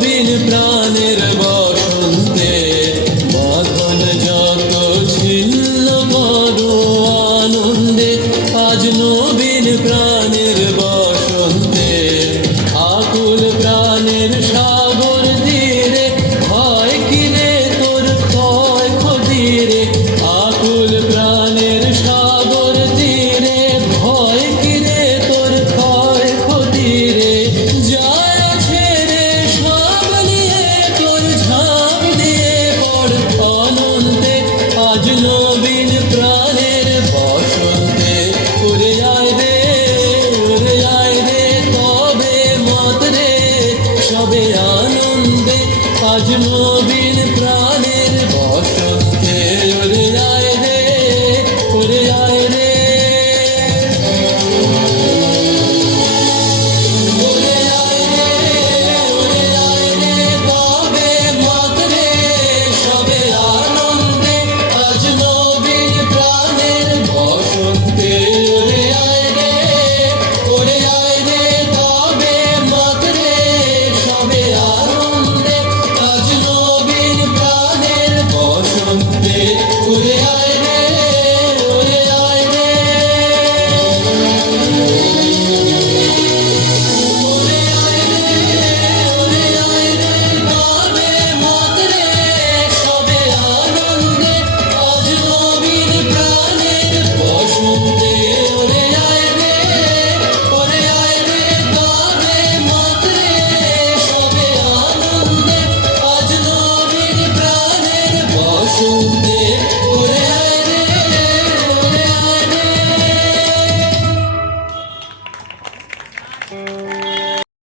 নবীন প্রাণের বসন্তে বাঁধন যত ছিন্ন করো আনন্দে। আজ নবীন প্রাণের বসন্তে আকুল প্রাণের সাগর তীরে ভয় কিরে তোর ক্ষয় ক্ষতিরে। আকুল প্রাণের সাগর তীরে ভয় কিরে তোর ক্ষয় ক্ষতিরে। যায় ছেড়ে সব নিয়ে তোর ঝাঁপ দিয়ে পড় অনন্তে। আজ নবীন প্রাণের বসন্তে উড়ে আয় রে তবে মত রে সবে আনন্দে। আজ নবীন প্রাণের